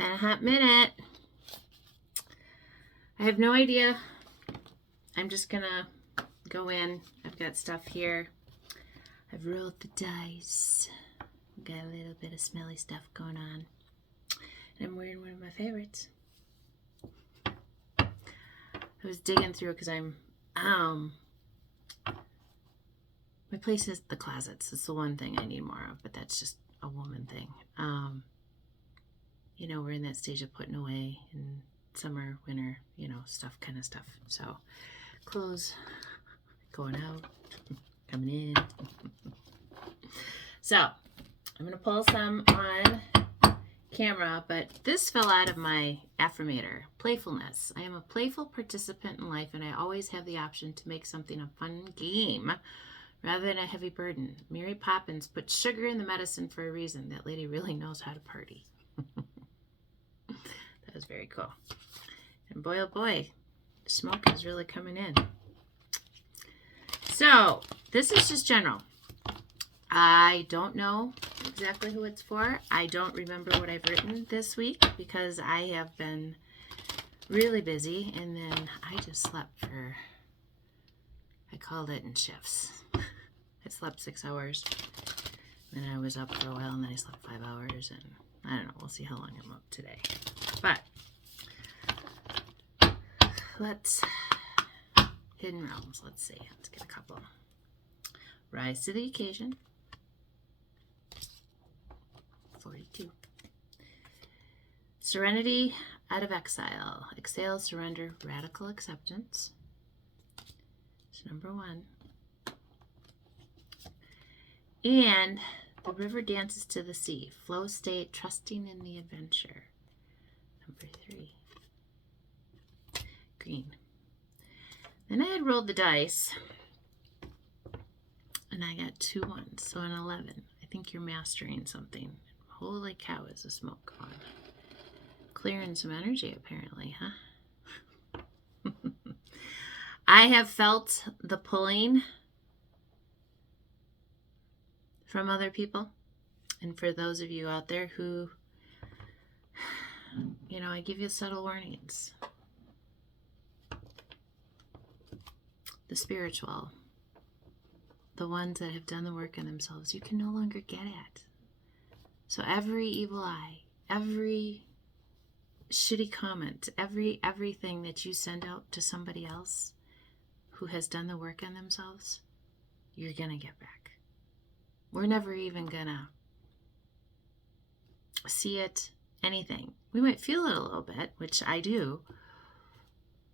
Been a hot minute. I have no idea. I'm just gonna go in. I've got stuff here. I've rolled the dice. Got a little bit of smelly stuff going on. And I'm wearing one of my favorites. I was digging through it because I'm my place is the closets. It's the one thing I need more of, but that's just a woman thing. We're in that stage of putting away in summer, winter, stuff. So clothes going out, coming in. So I'm going to pull some on camera, but this fell out of my affirmator, playfulness. I am a playful participant in life, and I always have the option to make something a fun game rather than a heavy burden. Mary Poppins put sugar in the medicine for a reason. That lady really knows how to party. That was very cool. And boy, oh boy, the smoke is really coming in. So this is just general. I don't know exactly who it's for. I don't remember what I've written this week because I have been really busy, and then I just slept I called it in shifts. I slept 6 hours, then I was up for a while, and then I slept 5 hours, and I don't know, we'll see how long I'm up today. But Hidden Realms, let's see. Let's get a couple. Rise to the occasion. 42. Serenity out of exile. Exhale, surrender, radical acceptance. It's number 1. And the river dances to the sea. Flow state, trusting in the adventure. Number 3. Green. Then I had rolled the dice, and I got 2 1s, so an 11. I think you're mastering something. Holy cow, is the smoke on. Clearing some energy, apparently, huh? I have felt the pulling from other people. And for those of you out there who, I give you subtle warnings. The spiritual, the ones that have done the work on themselves, you can no longer get at. So every evil eye, every shitty comment, everything that you send out to somebody else who has done the work on themselves, you're going to get back. We're never even going to see it, anything. We might feel it a little bit, which I do,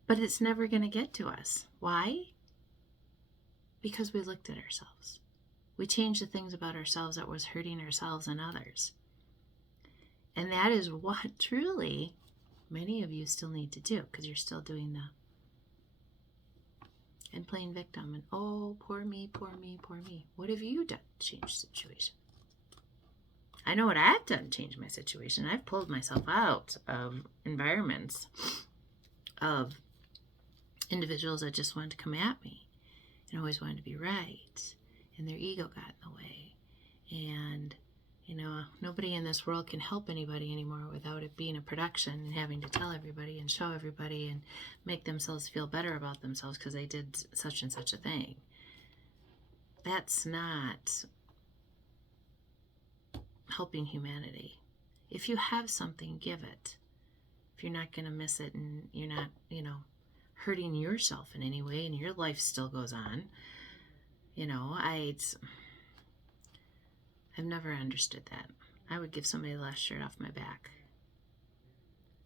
but it's never going to get to us. Why? Because we looked at ourselves. We changed the things about ourselves that was hurting ourselves and others. And that is what truly many of you still need to do, because you're still doing and playing victim and, oh, poor me, poor me, poor me. What have you done to change the situation? I know what I've done to change my situation. I've pulled myself out of environments of individuals that just wanted to come at me and always wanted to be right, and their ego got in the way. And nobody in this world can help anybody anymore without it being a production and having to tell everybody and show everybody and make themselves feel better about themselves because they did such and such a thing. That's not helping humanity. If you have something, give it. If you're not going to miss it and you're not, hurting yourself in any way and your life still goes on, I've never understood that. I would give somebody the last shirt off my back.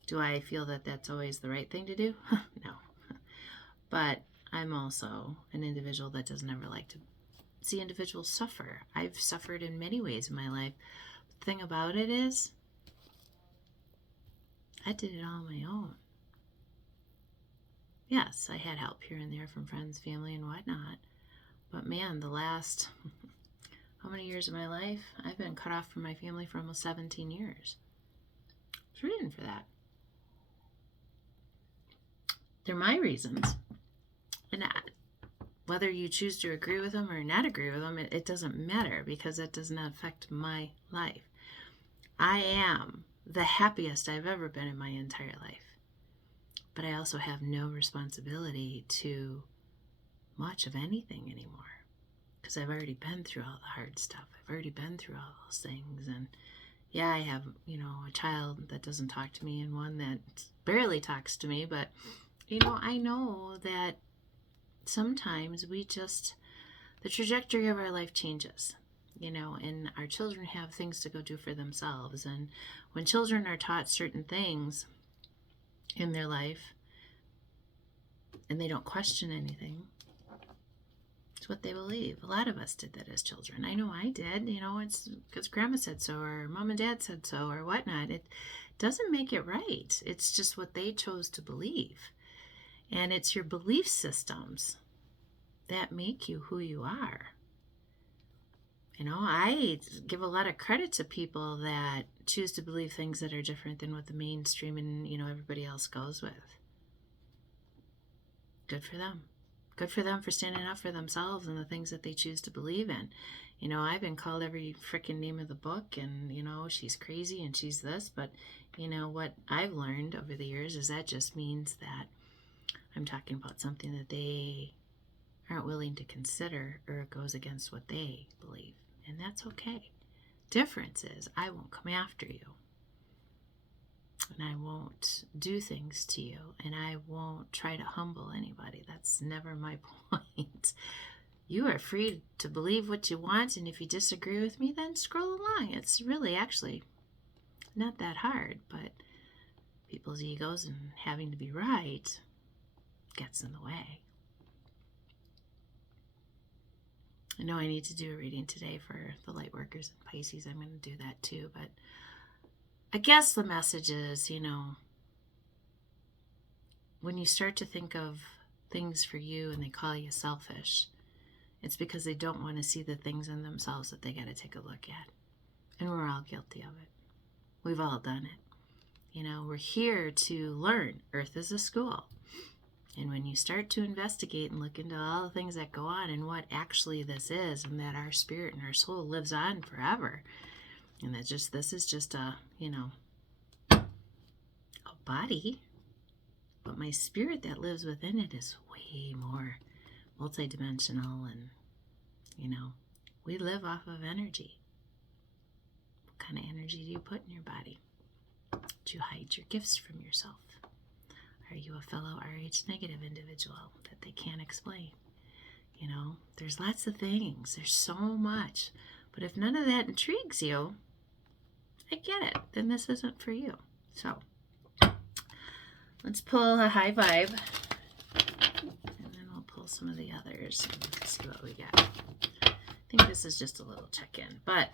Do I feel that that's always the right thing to do? No. But I'm also an individual that doesn't ever like to see individuals suffer. I've suffered in many ways in my life. The thing about it is, I did it all on my own. Yes, I had help here and there from friends, family, and whatnot. But man, the last, how many years of my life? I've been cut off from my family for almost 17 years. There's a reason for that. They're my reasons. And whether you choose to agree with them or not agree with them, it doesn't matter, because that does not affect my life. I am the happiest I've ever been in my entire life. But I also have no responsibility to much of anything anymore, because I've already been through all the hard stuff. I've already been through all those things. And yeah, I have, a child that doesn't talk to me and one that barely talks to me. But, I know that sometimes the trajectory of our life changes, and our children have things to go do for themselves. And when children are taught certain things in their life and they don't question anything, it's what they believe. A lot of us did that as children. I know I did. It's because grandma said so, or mom and dad said so, or whatnot. It doesn't make it right. It's just what they chose to believe. And it's your belief systems that make you who you are. I give a lot of credit to people that choose to believe things that are different than what the mainstream and, everybody else goes with. Good for them. Good for them for standing up for themselves and the things that they choose to believe in. I've been called every freaking name of the book, and, she's crazy and she's this. But, what I've learned over the years is that just means that I'm talking about something that they aren't willing to consider, or it goes against what they believe. And that's okay. Difference is I won't come after you. And I won't do things to you. And I won't try to humble anybody. That's never my point. You are free to believe what you want. And if you disagree with me, then scroll along. It's really actually not that hard. But people's egos and having to be right gets in the way. I know I need to do a reading today for the light workers and Pisces. I'm going to do that too. But I guess the message is, when you start to think of things for you and they call you selfish, it's because they don't want to see the things in themselves that they got to take a look at. And we're all guilty of it. We've all done it. We're here to learn. Earth is a school. And when you start to investigate and look into all the things that go on and what actually this is, and that our spirit and our soul lives on forever, and that this is just a body, but my spirit that lives within it is way more multidimensional. And we live off of energy. What kind of energy do you put in your body? Do you hide your gifts from yourself? Are you a fellow RH negative individual that they can't explain? There's lots of things. There's so much. But if none of that intrigues you, I get it. Then this isn't for you. So let's pull a high vibe. And then we'll pull some of the others and see what we get. I think this is just a little check-in. But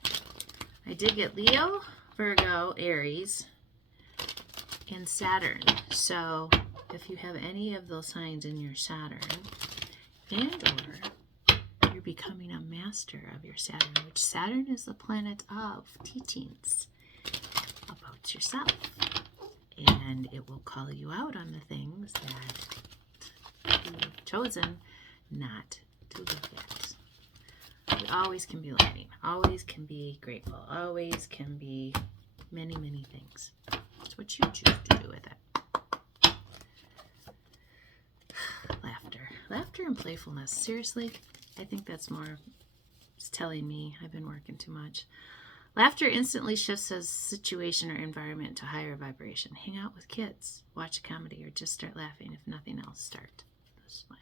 I did get Leo, Virgo, Aries, and Saturn. So if you have any of those signs in your Saturn, and or you're becoming a master of your Saturn, which Saturn is the planet of teachings about yourself, and it will call you out on the things that you've chosen not to look at. We always can be learning, always can be grateful, always can be many, many things. It's what you choose to do with it. Laughter and playfulness. Seriously, I think that's more, it's telling me I've been working too much. Laughter instantly shifts a situation or environment to higher vibration. Hang out with kids, watch a comedy, or just start laughing. If nothing else, start to smile.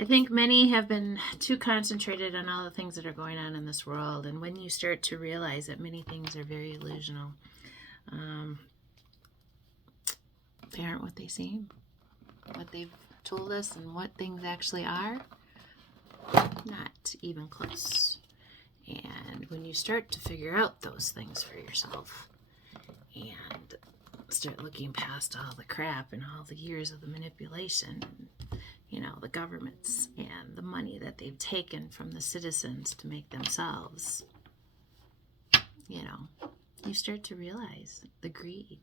I think many have been too concentrated on all the things that are going on in this world, and when you start to realize that many things are very illusional, they aren't what they seem. What they've told us and what things actually are, not even close. And when you start to figure out those things for yourself and start looking past all the crap and all the years of the manipulation and, the governments and the money that they've taken from the citizens to make themselves, you start to realize the greed.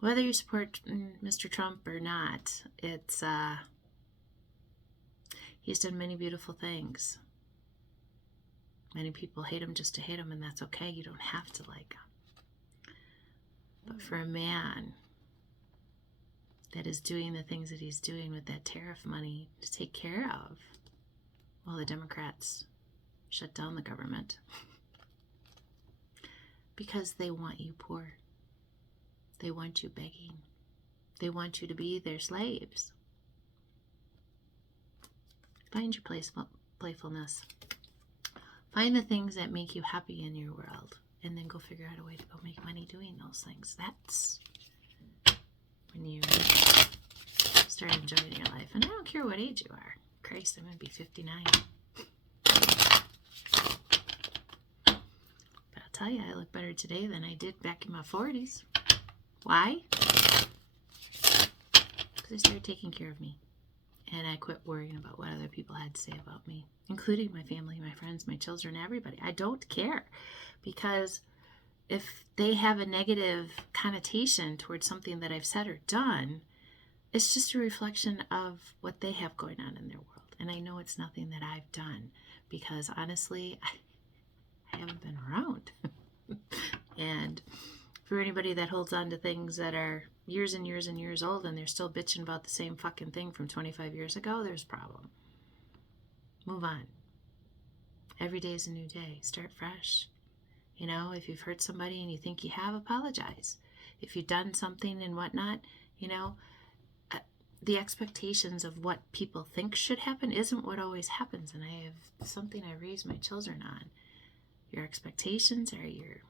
Whether you support Mr. Trump or not, it's he's done many beautiful things. Many people hate him just to hate him, and that's okay. You don't have to like him. But for a man that is doing the things that he's doing with that tariff money to take care of, well, the Democrats shut down the government because they want you poor. They want you begging. They want you to be their slaves. Find your playfulness. Find the things that make you happy in your world, and then go figure out a way to go make money doing those things. That's when you start enjoying your life. And I don't care what age you are. Christ, I'm going to be 59. But I'll tell you, I look better today than I did back in my 40s. Why? Because I started taking care of me. And I quit worrying about what other people had to say about me, including my family, my friends, my children, everybody. I don't care, because if they have a negative connotation towards something that I've said or done, it's just a reflection of what they have going on in their world. And I know it's nothing that I've done, because honestly, I haven't been around. And for anybody that holds on to things that are years and years and years old and they're still bitching about the same fucking thing from 25 years ago, there's a problem. Move on. Every day is a new day. Start fresh. You know, if you've hurt somebody and you think you have, apologize. If you've done something and whatnot, you know, the expectations of what people think should happen isn't what always happens. And I have something I raise my children on. Your expectations are your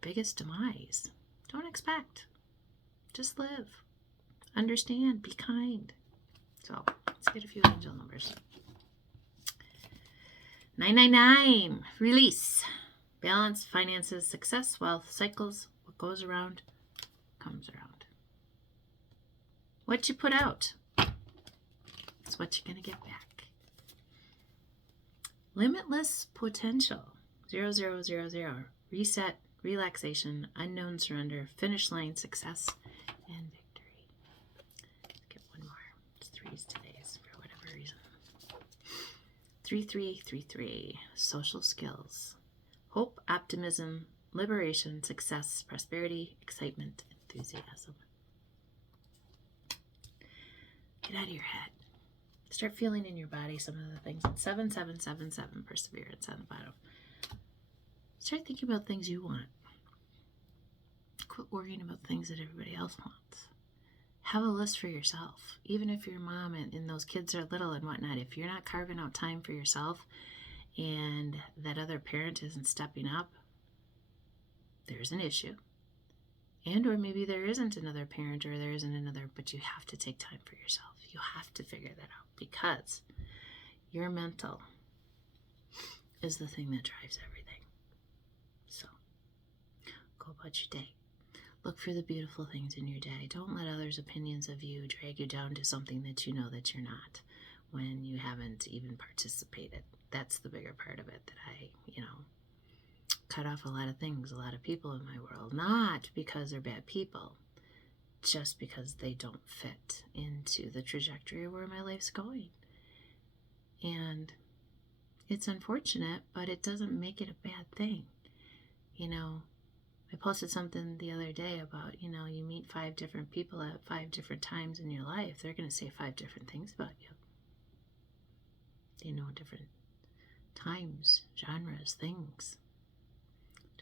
biggest demise. Don't expect. Just live. Understand. Be kind. So let's get a few angel numbers. 999. Release. Balance, finances, success, wealth, cycles. What goes around comes around. What you put out is what you're going to get back. Limitless potential. 0000. Reset. Relaxation, unknown surrender, finish line, success, and victory. Let's get one more. It's threes today for whatever reason. 3333. Social skills. Hope, optimism, liberation, success, prosperity, excitement, enthusiasm. Get out of your head. Start feeling in your body some of the things. 7777, perseverance on the bottom. Start thinking about things you want. Quit worrying about things that everybody else wants. Have a list for yourself. Even if your mom and those kids are little and whatnot, if you're not carving out time for yourself and that other parent isn't stepping up, there's an issue. And or maybe there isn't another parent or there isn't another, but you have to take time for yourself. You have to figure that out, because your mental is the thing that drives everything. So, go about your day. Look for the beautiful things in your day. Don't let others' opinions of you drag you down to something that you know that you're not when you haven't even participated. That's the bigger part of it, that I, cut off a lot of things, a lot of people in my world. Not because they're bad people, just because they don't fit into the trajectory where my life's going. And it's unfortunate, but it doesn't make it a bad thing. I posted something the other day about, you meet 5 different people at 5 different times in your life. They're going to say 5 different things about you. They know different times, genres, things.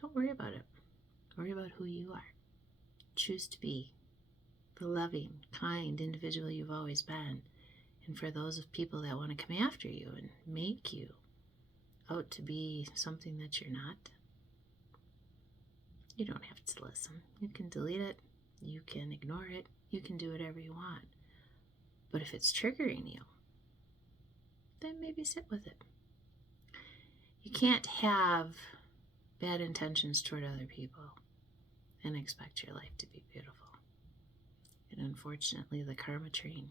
Don't worry about it. Worry about who you are. Choose to be the loving, kind individual you've always been. And for those of people that want to come after you and make you out to be something that you're not, you don't have to listen. You can delete it. You can ignore it. You can do whatever you want. But if it's triggering you, then maybe sit with it. You can't have bad intentions toward other people and expect your life to be beautiful. And unfortunately, the karma train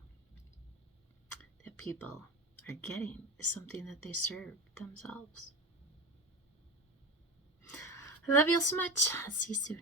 that people are getting is something that they serve themselves. I love you all so much. I'll see you soon.